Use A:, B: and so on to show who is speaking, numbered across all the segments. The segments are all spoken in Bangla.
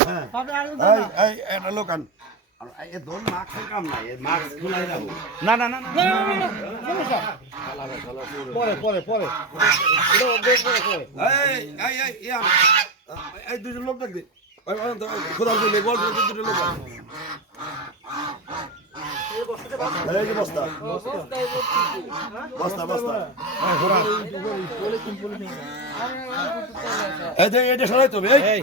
A: হ্যাঁ
B: হ্যাঁ
C: পরে পরে পরে
B: এই দুজন লোক ডাক দে ওই ওই খোদা যে বস্তা বস্তা বস্তা যে এটা সরাই তো এই।
A: এই
C: এই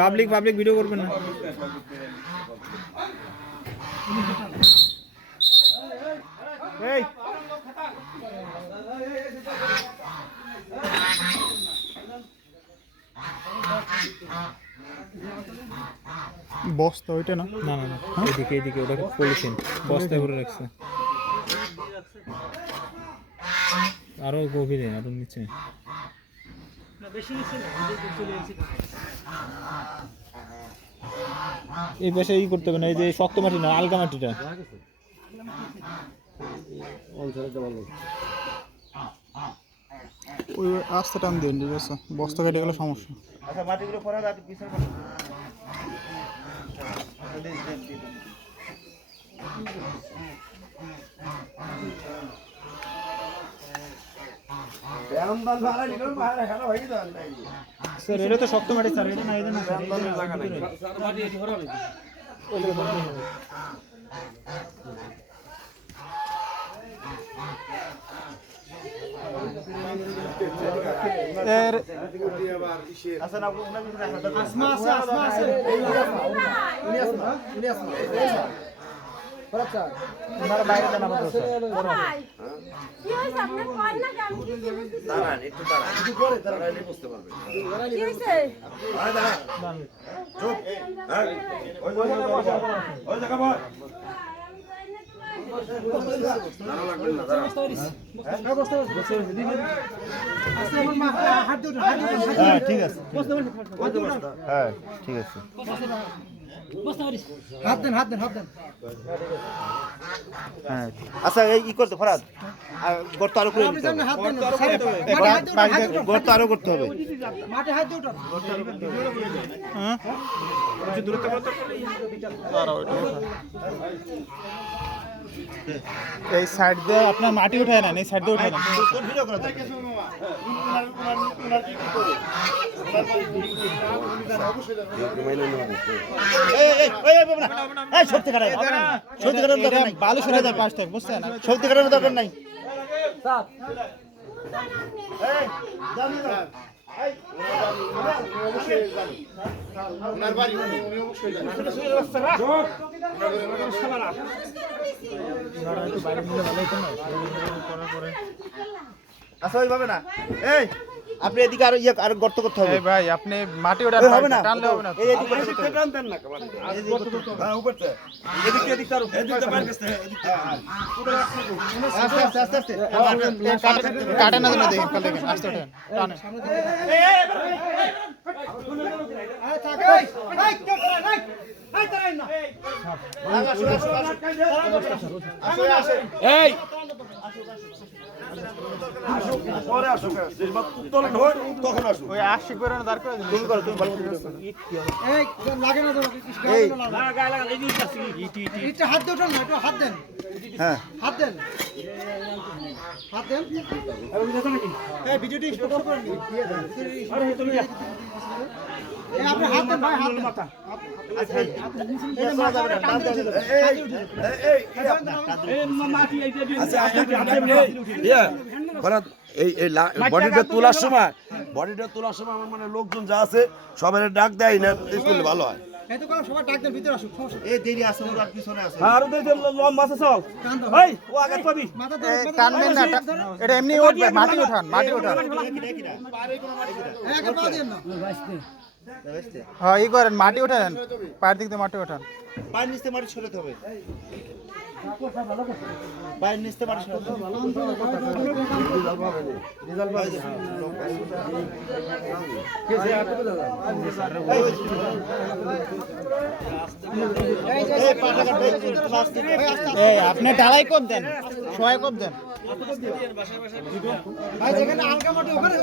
A: পাবলিক পাবলিক ভিডিও করবেন না। এই। বস্তা ওইটা না? না না না। এদিকে এদিকে ওটা পলিথিন বস্তায় ভরে রাখছে। আরও গভীরে আরও নিচে। এই পাশে ই করতে হবে না এই যে শক্ত মাটি না আলগা মাটিটা।
D: ওই আস্তে টান দিন ঠিক আছে? বস্তা কেটে গেলে সমস্যা।
A: আচ্ছা মাটিগুলো পরে দাও পিছনে
B: আমদান ভাড়া নিল ভাড়া খারাপ হয়ে যান নাই
A: স্যার এটা তো শক্ত মাটি স্যার এটা না এটা না স্যার
B: জায়গা নাই
C: আসমা আছে আসমা আছে। উনি আসমা উনি আসমা।
B: হ্যাঁ ওই ওই জায়গা বস ওই জায়গা বস দাঁড়া লাগবে না দাঁড়া
C: হাত দিও হাত দিও
A: হ্যাঁ ঠিক আছে। হ্যাঁ ঠিক আছে
C: হাত দেন হাত দেন হাত দেন।
A: হ্যাঁ। আচ্ছা এই ই করতে ফরাদ। গর্ত আরও করে দিতে হবে। গর্ত আরও করতে হবে।
C: মাঠে হাত দিও
D: এই সাইড দিয়ে আপনার মাটি উঠায় না এই সাইড দিয়ে উঠায়
A: না।
D: বালু সরে যায় পাশ থেকে বুঝছেন
A: শক্তি কাটানোর দরকার নাই। আচ্ছা ওইভাবে না এই আপনি এদিকে আরও ইয়ে আরও গর্ত করতে হবে
D: ভাই আপনি মাটি
A: এই হবে না
D: টানলে হবে না
A: এই এদিকে
B: এদিক থেকে টানতেন না হ্যাঁ উপর থেকে এদিক এদিক থেকে এদিক থেকে বাইরে গেছে এদিক
A: আস্তে আস্তে আস্তে আস্তে
D: কাটে না যেন দেখেন আস্তে টানে
A: এই
B: পরে আসুক উত্তোলন হয় তখন আসুক
D: ওই আশি করে না দাঁড় করে তুমি করো তুমি ভালো
C: এই লাগে না তো হাত দিয়ে উঠান না একটু হাত দেন
D: হ্যাঁ
C: হাত দেন হাত দেন এই ভিডিওটি স্টপ করেন এই আপনি হাত দেন ভাই
B: এই এই বডিটা তোলার সময় বডিটা তোলার সময় আমার মানে লোকজন যা আছে সবাই ডাক দেয় না করলে ভালো হয়
D: এটা এমনি মাটি উঠান মাটি উঠান হ্যাঁ ই করেন মাটি উঠান পায়ের দিক দিয়ে মাটি উঠান
A: পায়ের নিচে মাটি সরাতে হবে পায়ের নিচে মাটি সরাতে হবে
D: আপনি ঢালাই কম দেন সহায় কম দেন
C: ভাই যেখানে হালকা মাটি ওখানে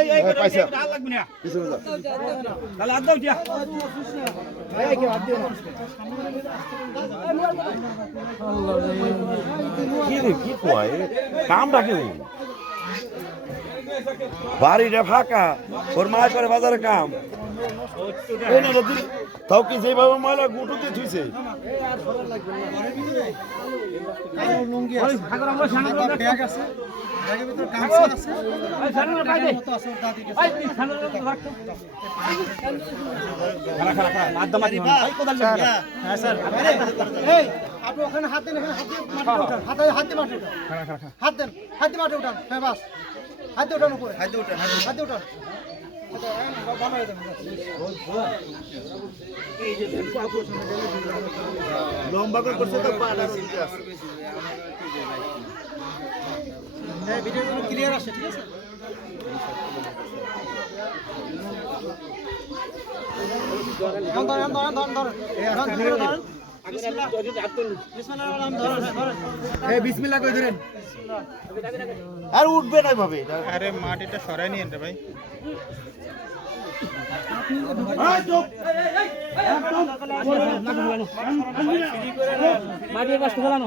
C: এই কি হাত দাও না
B: কি রে কি কয়? কামটা কি বাড়িটা ফাঁকা, ওর মায় করে বাজারে কাম। তাও কি যেভাবে ময়লা গুটুতে
C: ওখানে হাত দেন হাত দিয়ে হাতে উঠান। উঠান। হ্যাঁ বাস। হাত দিয়ে উঠান উপরে। হাত দিয়ে উঠান। হাত দিয়ে উঠান।
A: লম্বা করে করছে তো পাটা সিলতে আছে।
C: এই ভিডিওগুলো ক্লিয়ার আসছে ঠিক আছে? ধরেন ধরেন ধরেন ধরেন। ধরেন হ্যাঁ, ধরেন
A: এই বিসমিল্লাহ কই ধরেন। আর উঠবে না ভাবে
D: আরে মাটিটা সরাই নিয়ে রে ভাই।
B: মাটির মধ্যে গাড়ি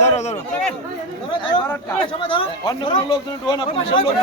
B: ধরো ধরো।
C: ধরো
B: অন্য কোনো লোকজন। ঢোকে না। পুলিশের লোক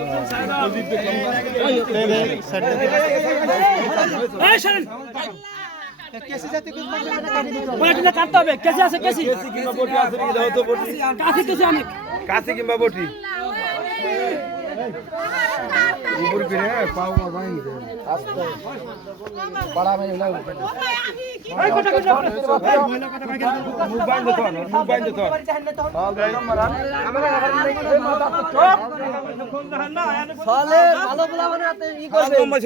B: আছে।
C: ওই পাশে যাও ওই পাশে যাও ওই পাশে ওঠেন আপনি ওঠেন আপনি ওঠেন আপনি ওঠেন উঠে দাঁড়ান দাঁড়ান পরিষ্কার দাঁড়ান পরিষ্কার দাঁড়ান কেসি জাতীয় কিছু থাকলে এটা কাটি দিতে হবে
B: কাছে কিংবা বটি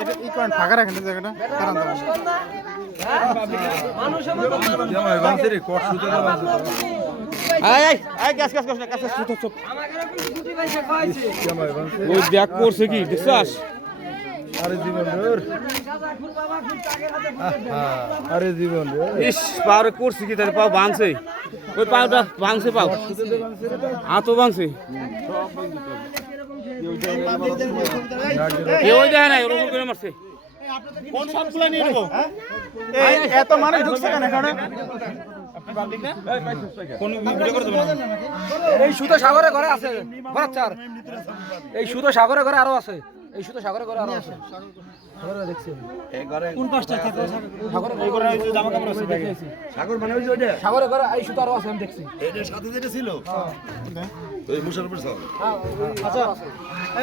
D: এটা ই করেন ফাঁকা রাখেন এই জায়গাটা কারণ দেবেন
E: ওই দেখ করছে কি দেখছাস?
A: আরে জীবন
E: ইস করছে কি তার পাও ভাঙছে। ওই পাওটা ভাঙছে পাও। হাতও ভাঙছে। কেউ দেখে নাই ওরকম করে মারছে।
B: কোন সবগুলো নিয়ে নেব
D: এত মানুষ ঢুকছে কেন এখানে?
C: এই সুতো সাগরে ঘরে আছে। ঘর চার। এই সুতো সাগরে ঘরে আরও আছে। এই সুতো সাগরে করে আর আসে
B: এই ঘরে
A: কাপড় আছে।
B: সাগর মানে
C: করে এই সুতো আরও আছে আমি দেখছি।
B: ছিল? উপর সব
C: আচ্ছা।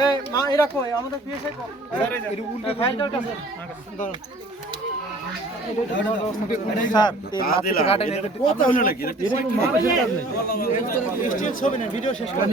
C: এই মা এরা কই? আমাদের ভিডিও শেষ করে।